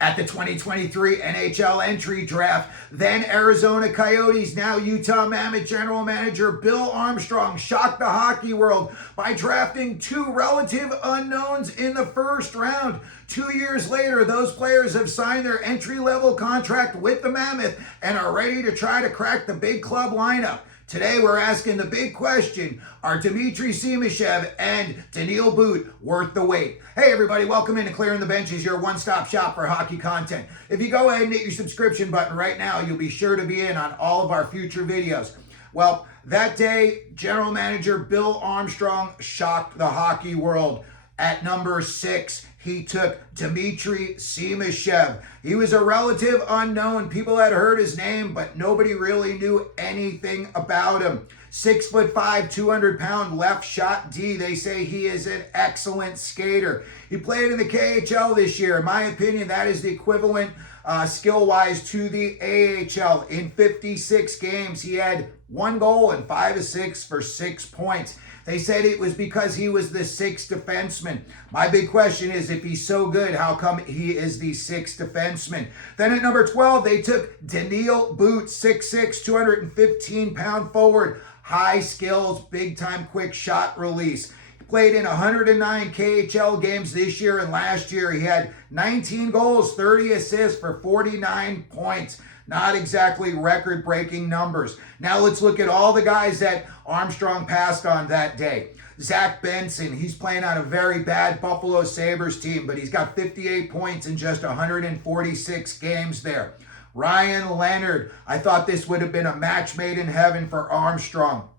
At the 2023 NHL entry draft, then Arizona Coyotes, now Utah Mammoth general manager Bill Armstrong shocked the hockey world by drafting two relative unknowns in the first round. 2 years later, those players have signed their entry-level contract with the Mammoth and are ready to try to crack the big club lineup. Today, we're asking the big question, are Dimitri Simashev and Daniil worth the wait? Hey everybody, welcome into Clearing the Benches, your one-stop shop for hockey content. If you go ahead and hit your subscription button right now, you'll be sure to be in on all of our future videos. Well, that day, General Manager Bill Armstrong shocked the hockey world. At number 6, he took Dimitri Simashev. He was a relative unknown. People had heard his name, but nobody really knew anything about him. 6'5", 200-pound left shot D. They say he is an excellent skater. He played in the KHL this year. In my opinion, that is the equivalent skill-wise to the AHL. In 56 games, he had 1 goal and 5 assists for 6 points. They said it was because he was the 6th defenseman. My big question is, if he's so good, how come he is the 6th defenseman? Then at number 12, they took Daniil, 6'6", 215-pound forward. High skills, big-time quick shot release. He played in 109 KHL games this year, and last year he had 19 goals, 30 assists for 49 points. Not exactly record-breaking numbers. Now let's look at all the guys that Armstrong passed on that day. Zach Benson, he's playing on a very bad Buffalo Sabres team, but he's got 58 points in just 146 games there. Ryan Leonard, I thought this would have been a match made in heaven for Armstrong.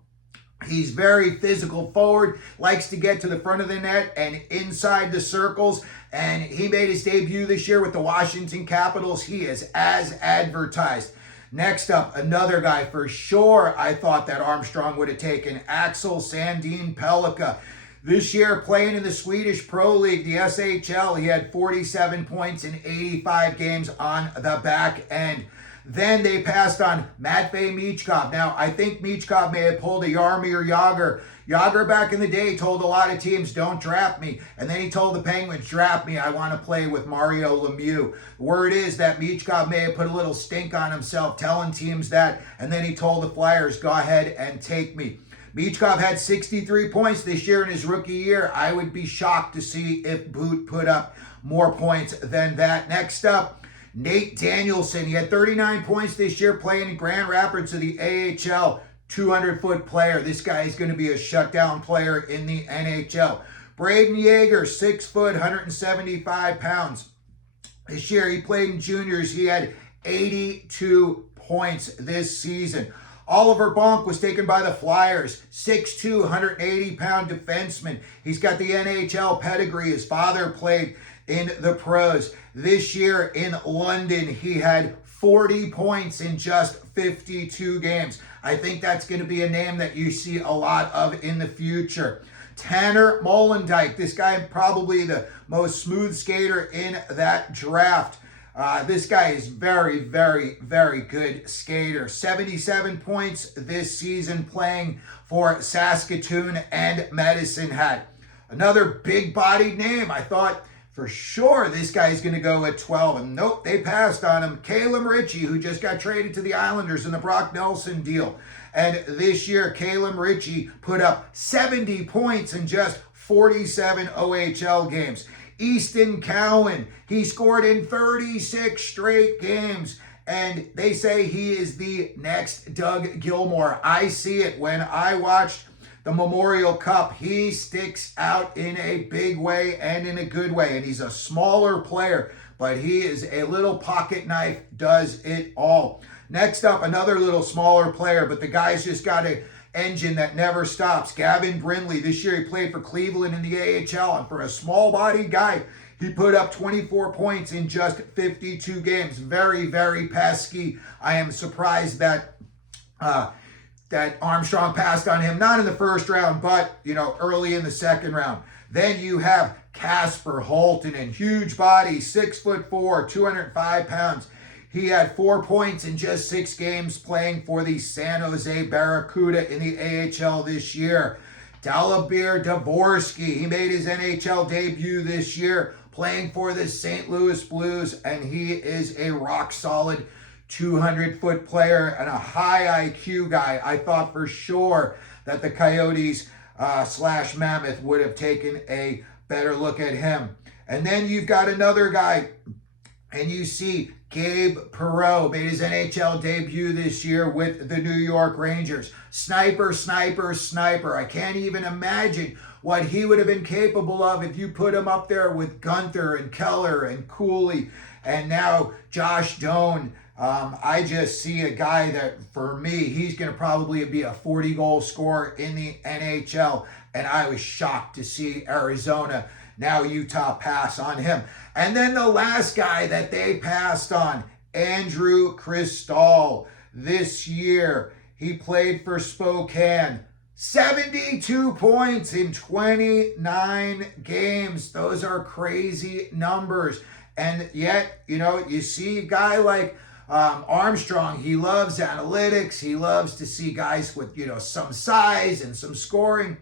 He's very physical forward, likes to get to the front of the net and inside the circles, and he made his debut this year with the Washington Capitals. He is as advertised. Next up, another guy for sure I thought that Armstrong would have taken, Axel Sandin Pellikka. This year, playing in the Swedish Pro League, the SHL, he had 47 points in 85 games on the back end. Then they passed on Matvei Michkov. Now, I think Michkov may have pulled a Jaromir Jagr. Jagr back in the day told a lot of teams, don't draft me. And then he told the Penguins, draft me. I want to play with Mario Lemieux. The word is that Michkov may have put a little stink on himself telling teams that. And then he told the Flyers, go ahead and take me. Michkov had 63 points this year in his rookie year. I would be shocked to see if Boot put up more points than that. Next up, Nate Danielson. He had 39 points this year playing in Grand Rapids of the AHL. 200-foot player. This guy is going to be a shutdown player in the NHL. Braden Yeager, 6 foot, 175 pounds. This year he played in juniors. He had 82 points this season. Oliver Bonk was taken by the Flyers, 6'2", 180-pound defenseman. He's got the NHL pedigree. His father played in the pros. This year in London, he had 40 points in just 52 games. I think that's going to be a name that you see a lot of in the future. Tanner Molendyk, this guy probably the most smooth skater in that draft. This guy is very, very, very good skater. 77 points this season playing for Saskatoon and Medicine Hat. Another big-bodied name. I thought for sure this guy's going to go at 12. And nope, they passed on him. Calum Ritchie, who just got traded to the Islanders in the Brock Nelson deal. And this year, Calum Ritchie put up 70 points in just 47 OHL games. Easton Cowan, he scored in 36 straight games. And they say he is the next Doug Gilmour. I see it when I watched the Memorial Cup. He sticks out in a big way and in a good way. And he's a smaller player, but he is a little pocket knife, does it all. Next up, another little smaller player, but the guy's just got an engine that never stops. Gavin Brindley. This year he played for Cleveland in the AHL, and for a small-bodied guy, he put up 24 points in just 52 games. Very, very pesky. I am surprised that that Armstrong passed on him, not in the first round, but, early in the second round. Then you have Casper Holtonen, huge body, 6'4", 205 pounds. He had 4 points in just 6 games playing for the San Jose Barracuda in the AHL this year. Dalibor Dvorsky, he made his NHL debut this year playing for the St. Louis Blues, and he is a rock solid 200-foot player and a high IQ guy. I thought for sure that the Coyotes slash Mammoth would have taken a better look at him. And then you've got another guy, and you see Gabe Perreault made his NHL debut this year with the New York Rangers. Sniper, sniper, sniper. I can't even imagine what he would have been capable of if you put him up there with Gunther and Keller and Cooley and now Josh Doan. I just see a guy that, for me, he's going to probably be a 40-goal scorer in the NHL, and I was shocked to see Arizona, now Utah, pass on him. And then the last guy that they passed on, Andrew Cristall. This year, he played for Spokane. 72 points in 29 games. Those are crazy numbers. And yet, you see a guy like Armstrong, he loves analytics. He loves to see guys with, some size and some scoring.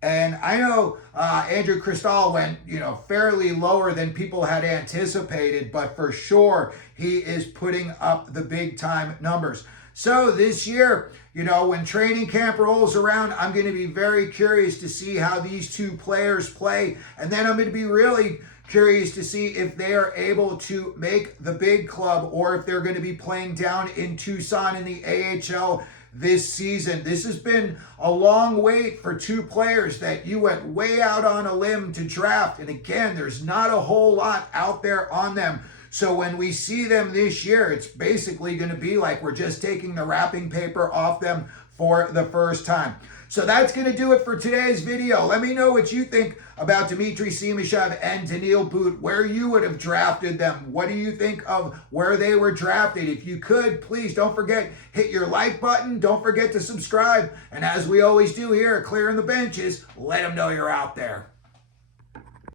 And I know Andrew Cristall went, fairly lower than people had anticipated, but for sure he is putting up the big time numbers. So this year, when training camp rolls around, I'm going to be very curious to see how these two players play. And then I'm going to be really curious to see if they are able to make the big club or if they're going to be playing down in Tucson in the AHL this season. This has been a long wait for two players that you went way out on a limb to draft. And again, there's not a whole lot out there on them. So when we see them this year, it's basically going to be like we're just taking the wrapping paper off them for the first time. So that's going to do it for today's video. Let me know what you think about Dimitri, Simashev, and Daniil, where you would have drafted them. What do you think of where they were drafted? If you could, please don't forget, hit your like button. Don't forget to subscribe. And as we always do here at Clearing the Benches, let them know you're out there.